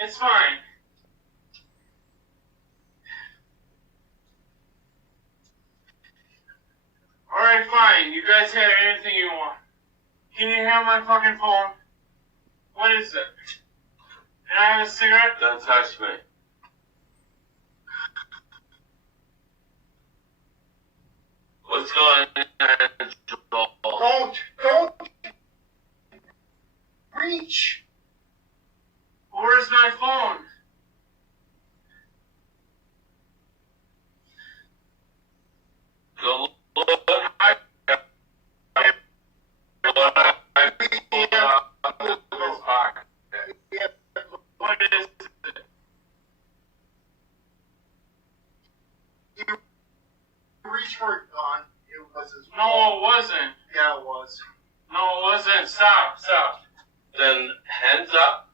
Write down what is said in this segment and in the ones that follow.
It's fine. Alright, fine. You guys have anything you want. Can you hear my fucking phone? What is it? Can I have a cigarette? Don't touch me. What's going on, Joel? Don't reach. Where's my phone? Go look. What is it? You reached for it, Don. It was his No, it wasn't. Yeah, it was. No, it wasn't. Stop. Then hands up.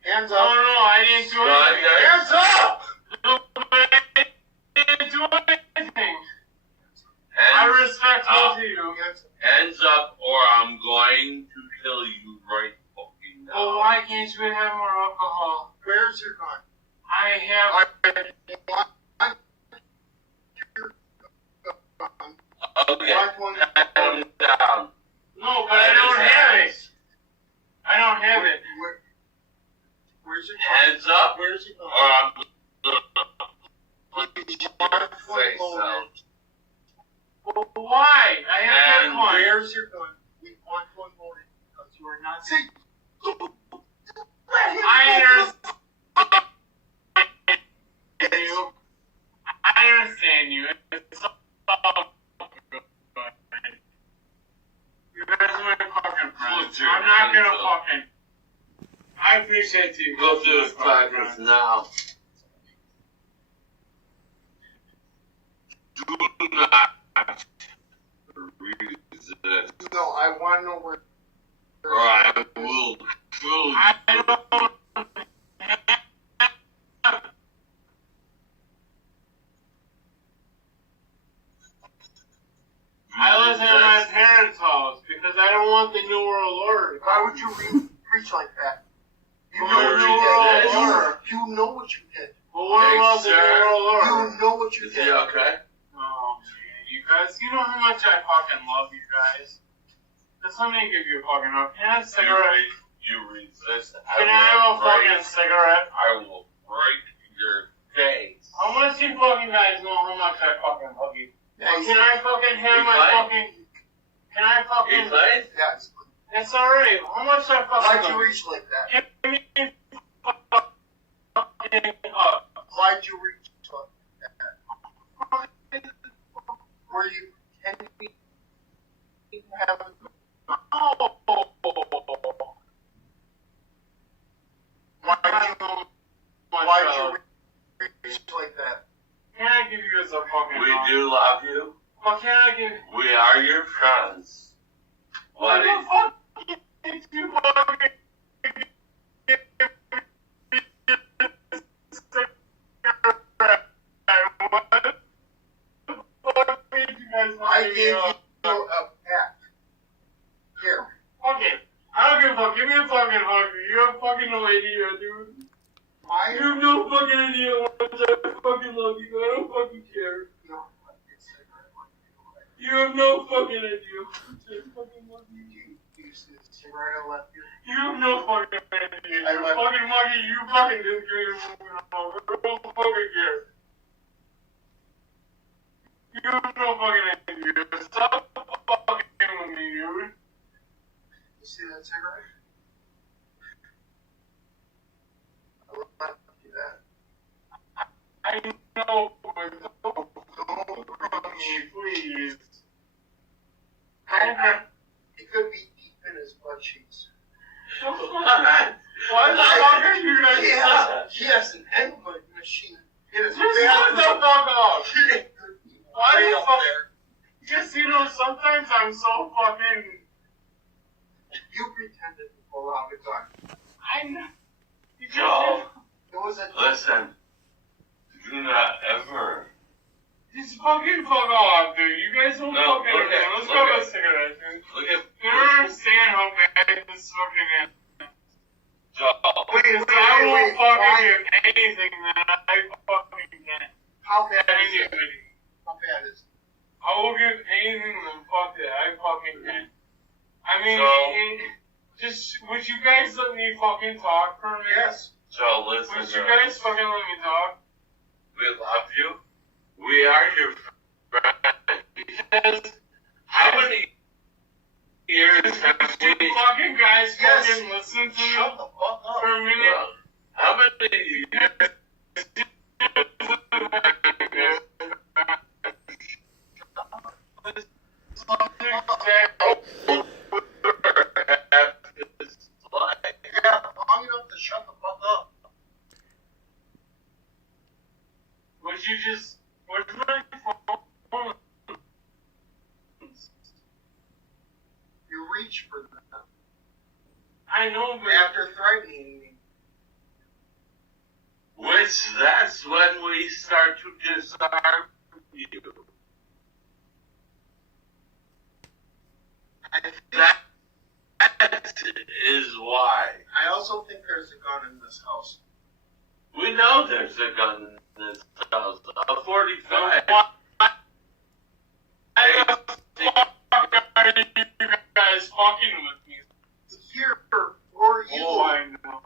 Hands No, up. I didn't do anything. Hands up! No, I didn't do anything. I respect both of you. Hands up, or I'm going to kill you right fucking now. Well, why can't you have more alcohol? Where's your gun? I have. Okay, calm down. No, but I don't have it. I don't have it. Where's your Hands up, Where's your or gun? I'm gonna face out. Well, why? I have And that one. Where's your gun? We want one loaded because you are not safe. I understand you. I understand you. It's all good. You guys are my fucking friends. I'm not gonna fucking. I appreciate you. Go through the practice now. Do not resist, No, I want to know where. or I will kill you. I don't. I live in my parents' house because I don't want the New World Order. Why would you reach like that? You Well, know what New you World did. Order. You know what you did. Well, what about the New World Order? You know what you Is did. he okay? Oh, man, you guys, you know how much I fucking love you guys. Just let me give you a fucking hug. Can I have a cigarette? You resist. Can I have a fucking cigarette? I will break your face. How much you fucking guys know how much I fucking love you? Can I fucking have my Explain. fucking... Can I fucking... Explain? Yes. It's alright. How much I fucking Why'd love you reach like that? Give me fucking hug. Why'd you reach like that? Were you intending to have a No. Why'd you reach like that? Can I give you guys a fucking We hug? do love you. Well, can I give... We are your friends. What Buddy. the fuck did you fucking... I gave you a pack. Here. Okay, I don't give a fuck. Give me a fucking hug. You have fucking no idea, dude. You have no fucking idea how much I fucking love you. I don't fucking care. You have no fucking idea how much I fucking love you. You see the cigarette I left you? You have no fucking idea. You fucking monkey. You fucking didn't care. I don't fucking care. You have no fucking idea. Stop fucking with me, dude. You see that cigarette? I left you that. I know, but don't fuck me, please. It could be deep in his butt cheeks. Why the fuck are you guys I'm so fucking. You pretended to pull out a gun. I know. Joe, It was a listen. Do not ever. Just fucking fuck off, dude. You guys don't No, fucking look understand. at- Let's look go at- have a cigarette, dude. Look at. You don't understand how bad this fucking is. Joe. Because I won't fucking give anything that I fucking can. How bad is it? Anybody. How bad is it? I will give anything the fuck that I fucking can. I mean, So- just would you guys let me fucking talk for a minute? Yes. Joe, listen. Would you guys fucking let me talk? We love you. We are your friends. Because How many years have you we? fucking guys Yes. fucking listen to me Shut the fuck up. for a minute. How many years? Yeah, long enough to shut the fuck up. Would you just? Where's my phone? You reach for them I know, but after threatening me. Which that's when we start to disarm you. That is why. I also think there's a gun in this house. We know there's a gun in this house. A 45. why the fuck are you guys fucking with me? Here for you. Oh, I know.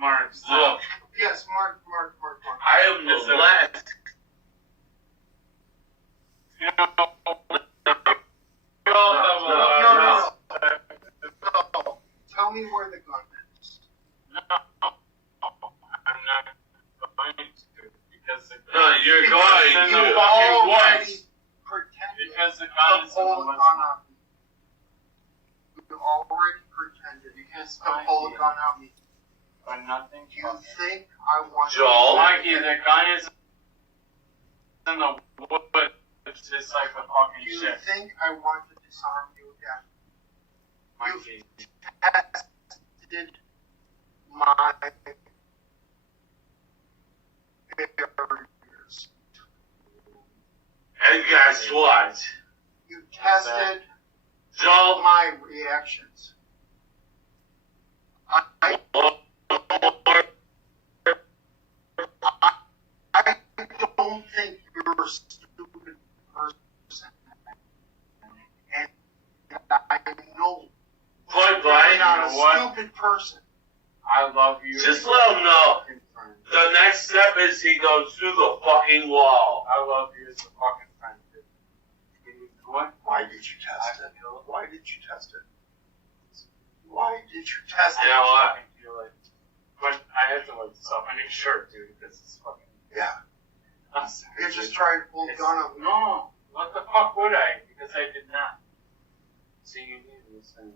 Mark, stop. Look, Yes, Mark. I am the last. You know, we all have a lot No. of No. Tell me where the gun is. No, I'm not going to because the No, you're going in the to. fucking already woods. pretended Because the gun to is in pull the a woods. gun on me. You already pretended Because to pull a gun on me. But nothing. Do you think I want Joel? Mikey, the gun is in the woods. It's just like the Do fucking you shit. think I want to disarm you again? Mikey. Tested my barriers. And guess what? You tested Joel, my reactions. I don't think you're a stupid person. And I know point you're blank, not you a know what? stupid person. I love you. just let him know. Fucking friend. The next step is he goes through the fucking wall. I love you as a fucking friend, dude. What? Why did you test it? Why did you test it? Why did you test You it? know what? I feel like, but I have to like stop my new shirt, dude, because it's fucking. Yeah. I'm sorry, You're just dude. trying to pull a It's- gun on me. No, what the fuck would I? Because I did not. See, you need this thing.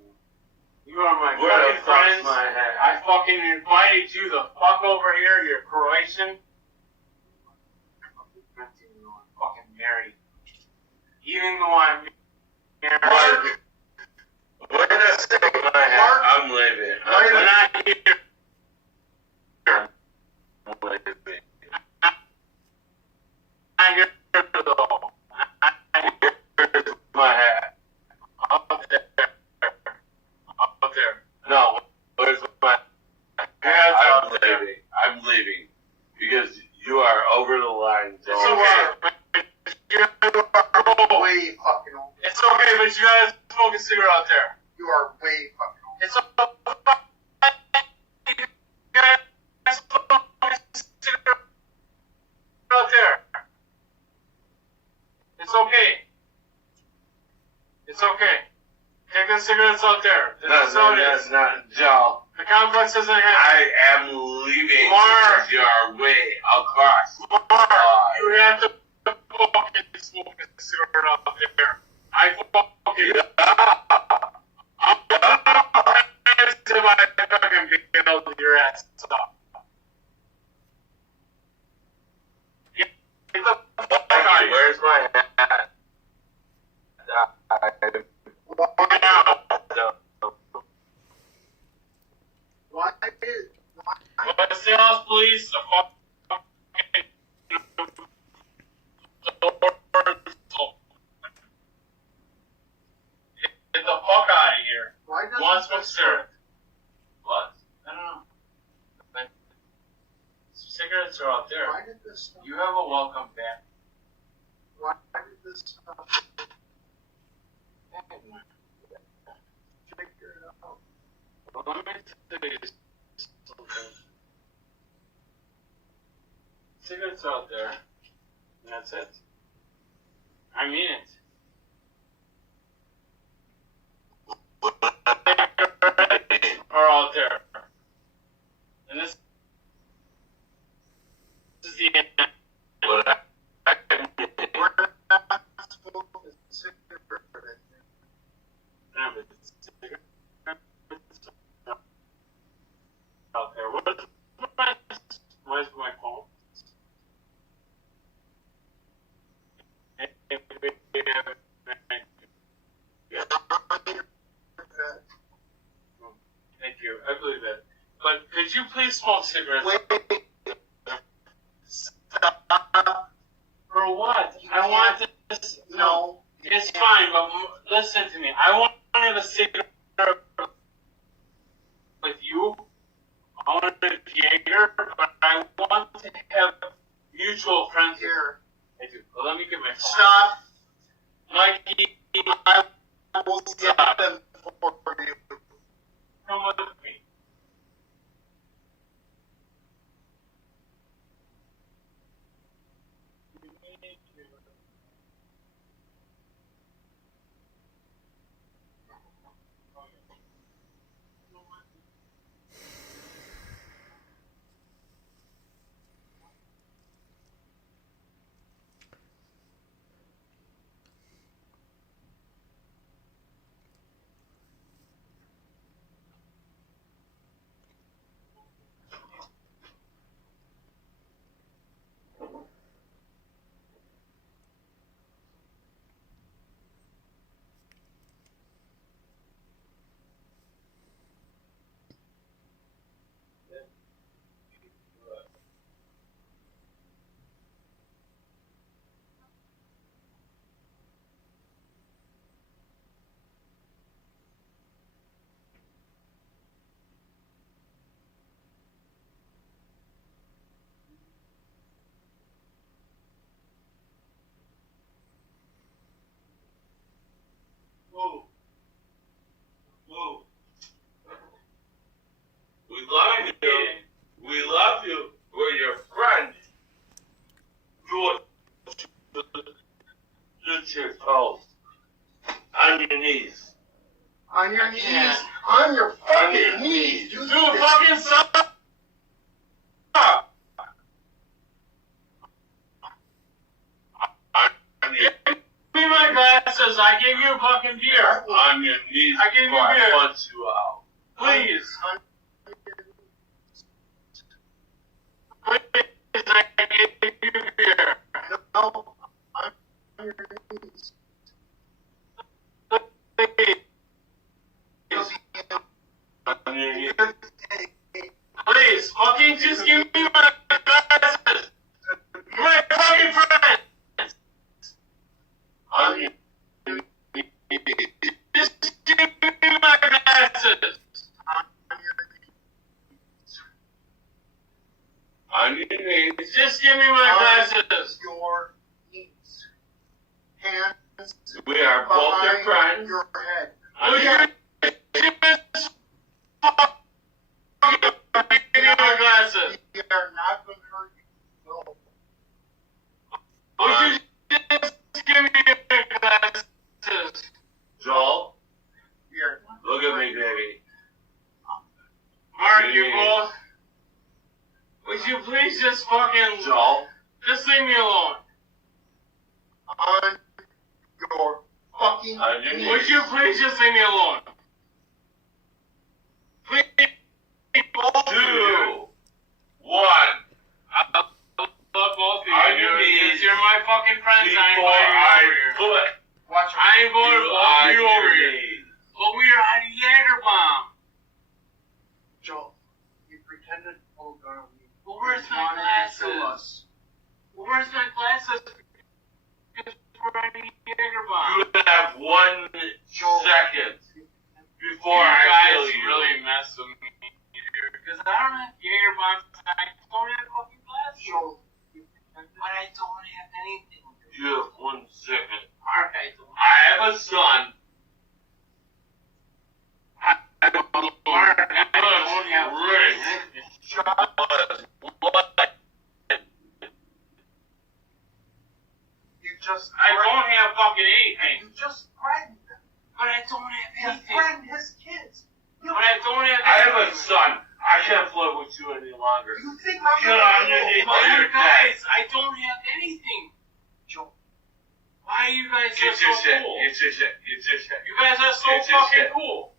You are my Where the fucking fuck's friends. my hat? I fucking invited you the fuck over here. You're Croatian. I'm fucking married. Even though I'm married, Mark! Where the fuck is my hat? I'm leaving. I'm not here. I'm leaving. I'm here though. I'm here. Where's my hat? Up there. Up there. No, where's my hat? Yeah, I'm it's up there. leaving. I'm leaving. Because you are over the line, Joel. It's okay. You are Way fucking old. It's okay, but you gotta smoke a cigarette out there. You are way fucking old. It's okay. You gotta smoke a cigarette out there. It's okay. It's okay. Take the cigarettes out there. This is how it That's is. not Joel. The complex doesn't have. I am leaving Mark. because you are way across. Mark, you have to fucking smoke a cigarette out there. I fucking. I'm surprised if I fucking bailed your ass up. Get the fuck out of here. Where's my hat? Los Angeles police are fucking get the fuck out of here. Why doesn't Once this with syrup. What? I don't know. Like, cigarettes are out there. Why did this stop? You have a welcome back. Why did this stop? Figure it out. Well, let me tell you something. Cigarettes are out there. And that's it. I mean it. Are out there. And this is the end. We're not smoking cigarettes. No, but cigarettes out there. Where's my phone? Thank you. I believe that. But could you please smoke cigarettes? Wait. Stop. For what? I want this. No. It's fine, but listen to me. I want to have a cigarette with you. I want a Jaeger, but I want to have mutual friends here. I do. Well, let me get my phone. Stop. Mikey, I will get them for you. come with me. Whoa. Whoa. We love you. We love you. We're your friend. Put your toes on your knees. On your I knees. can't. On your fucking knees. You Do a fucking stop. Give me my glasses. I gave you a fucking beer. On your knees. I gave you before I beer. punch you out. Please. Please, I gave you beer. No. On your knees. Please. On your knees. Please, fucking just give me my glasses. My fucking friends. On your Just give me my glasses. on your knees. Just give me my glasses. Your knees. Hands We are both your behind friends. your head. On Will your you just fucking give me my glasses? We are not going to hurt you. No. Will you just give me my glasses? Joel, We are not look at me, baby. Mark, you both. Would you please just fucking Joel, just leave me alone? on your fucking on your knees. Would you please just leave me alone? Please, both of you. 2, 1. I love both of you. On your knees. You're my fucking friends. I Before invite you I over here. put Watch I I ain't going to bump you over here. But we are on a Jaeger bomb. Joel, you pretended to pull a gun on me. But where's my wanted to kill glasses? us. Where's my glasses? Because we're on a Jaeger bomb. You have 1 second before You I guys kill you. really mess with me here. Because I don't have Jaeger bombs. I don't have fucking glasses. Joel, But I don't have anything. You have 1 second. Alright, I have a son. I have a Mark, I don't have ring. What? you just I don't have fucking anything. You just threatened them. But I don't have You anything. threatened his kids. But I don't have I have a anything. son. I can't flirt with you any longer. You think I'm Get on your knees. But you You're guys, I don't have anything. Joel, Why are you guys Get so your shit. cool? Get your shit. Get your shit. You guys are so Get your fucking shit. cool.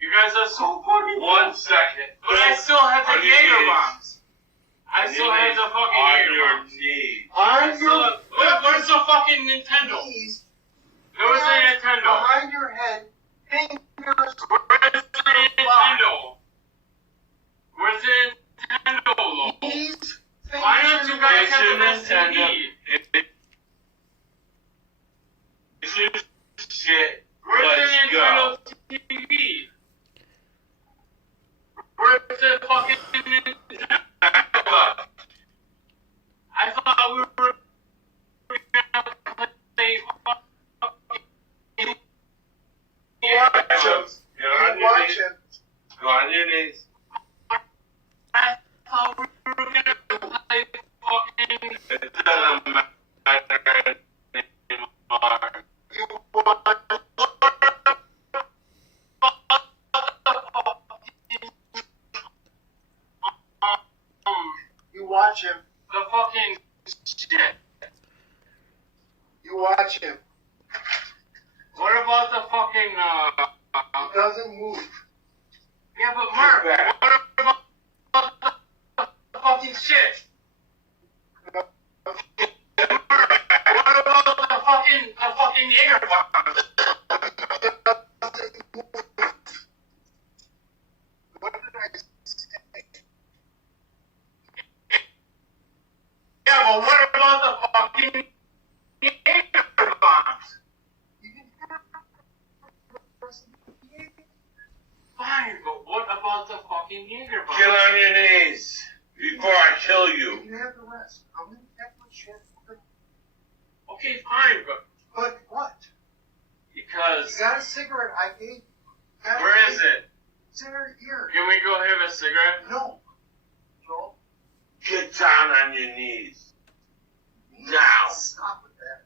You guys are so fucking 1 second. But I still have the On your Jaeger knees. bombs. I still have the fucking On Jaeger your bombs. knees. on your Where's the fucking Nintendo? knees, Where's the Nintendo? behind your head, fingers. Where's the Nintendo? Where's the Nintendo, though? Knees, Why don't you guys It's have your the best Nintendo. TV? It's your shit. Where's the Let's Nintendo go. TV? Where's the fucking Nintendo? I thought we were gonna play fucking Watch him. Get on You your watch knees. him. Go on your knees. I thought we were gonna play fucking. It doesn't matter anymore. You watch. You watch him. The fucking shit. You watch him. What about the fucking He doesn't move. Yeah, but Mark, what about the fucking shit? Mark, what about the fucking Jaeger bombs? What did I say? Yeah, but what about the fucking Jaeger bombs? You didn't have Fine, but what about the fucking Jaeger bombs? Get on your knees before I kill you. You have the rest. I'm gonna get my shit. Okay, fine, But what? because You got a cigarette I gave you. where is it? It's in her ear. Can we go have a cigarette? No. Joel. Get down on your knees. Now. Stop with that.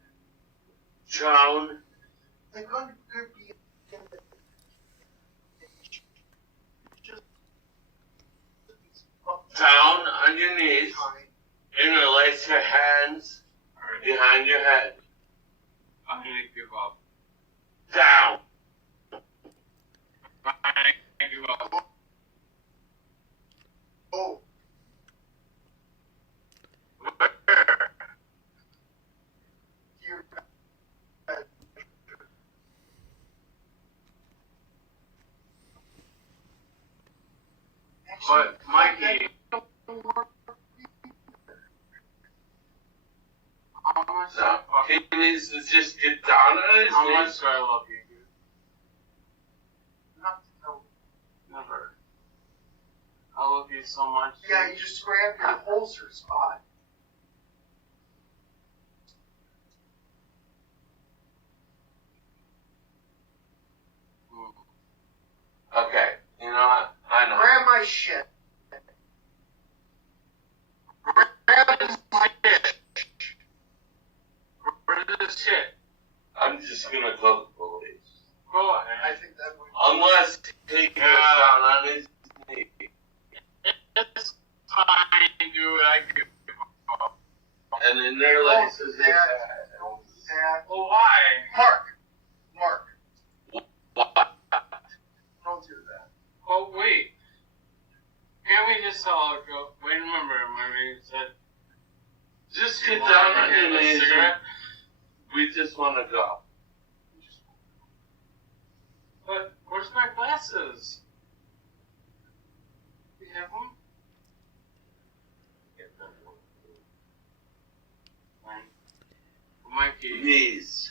Down. The gun could be in the... Just... Down on your knees. Interlace your hands behind your head. I'm gonna give up. Down. I'm gonna give up. Oh. Where? You're... But Mikey, how much do I fucking, He needs to just get down on his how much knees. do I love you, dude? Not to know. Never. I love you so much. Yeah, you just grabbed your holster spot. Okay, you know what? I know. Grab my shit. Grab this shit. Where's this shit? I'm just gonna call the police. Go I ahead. think that would... Unless he gets down on his knees. It's fine, dude. I give up. And interlaces his Don't hands. do that. Well, why? Mark, What? don't do that. Oh, wait. Can't we just all go? Wait, remember, my said. Just get down on your knees. Cigarette? We just want to go. But where's my glasses? Do you have one? Mikey, These.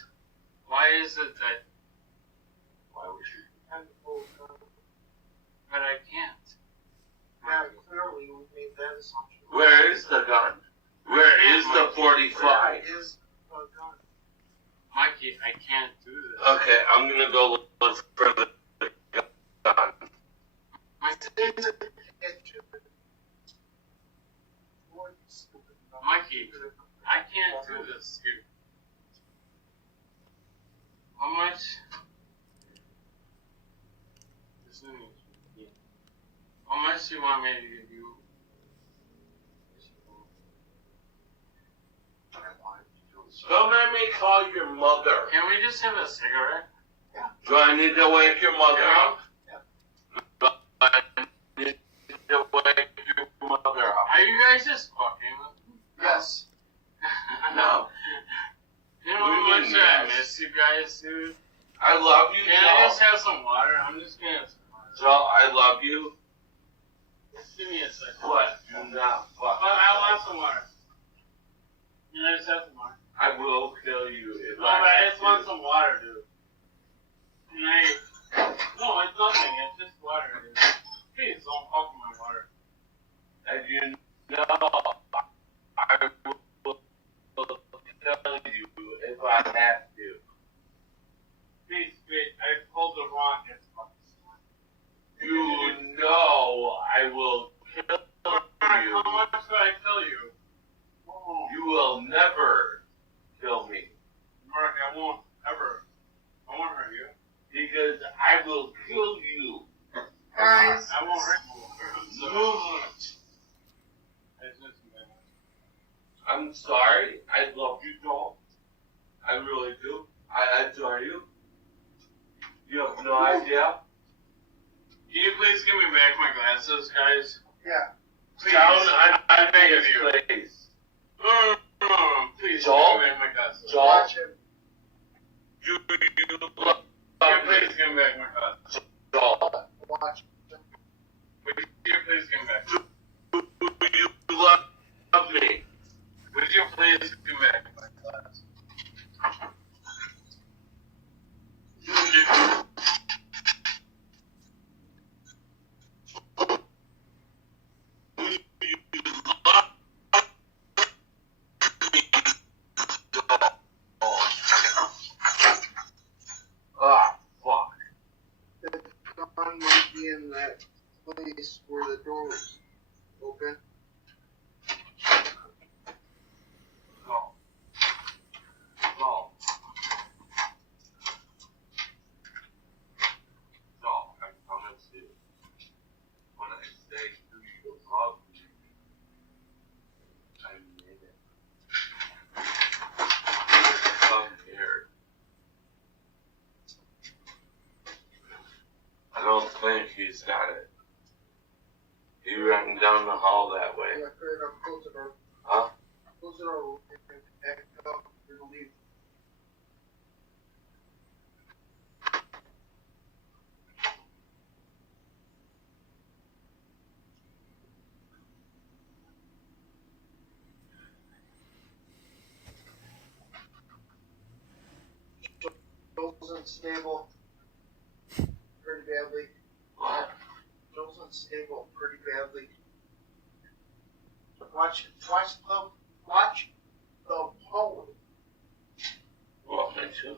why is it that? Why would you have the full gun? But I can't. Yeah, clearly we made that assumption. Where is the gun? Where is the 45? Where is the gun? Mikey, I can't do this. Okay, I'm gonna go look for the gun. Mikey, I can't do this, dude. How much? How much do you want me to give you? Don't make me call your mother. Can we just have a cigarette? Do I need to wake your mother up? Do I need to wake your mother up? Are you guys just fucking with me? Yes. No. You know What do you how much mean, I yes? miss you guys, dude? I love you, Can I just Joel. have some water? I'm just gonna have some water. Joel, I love you. Just give me a second. But do not fuck. But I want some water. Can I just have some water? I will kill you if No, but I have just want to. some water, dude. Can I? No, it's nothing. It's just water, dude. Please don't fuck with my water. And you know, I will kill you if I have to. Please, wait. I pulled the wrong Xbox. You know I will kill How you. much do I tell you? You will never kill me. Mark, I won't ever. I won't hurt you. Because I will kill you. Guys. I won't hurt you. So, I just I'm sorry. I love you, Joel. I really do. I adore you. You have no idea. Can you please give me back my glasses, guys? Yeah. Please. Down I beg of you. place. Please, Joel? give me back my glasses. Joel? Watch him. You Can love you me. please give me back my glasses? Joel. Watch him. Would you please give me back? You love me. Would you please give me back my glasses? Ah, fuck. The gun might be in that place where the door was open. No. No. No, I promise you. When I say to you love me, I mean it. Come here. I don't think he's got it. He ran down the hall that way. Yeah, fair enough. Close the door. Huh? Close the door. Back up. We're gonna leave. Joel's unstable pretty badly. What? Joel's unstable pretty badly. Watch the phone. Want me to?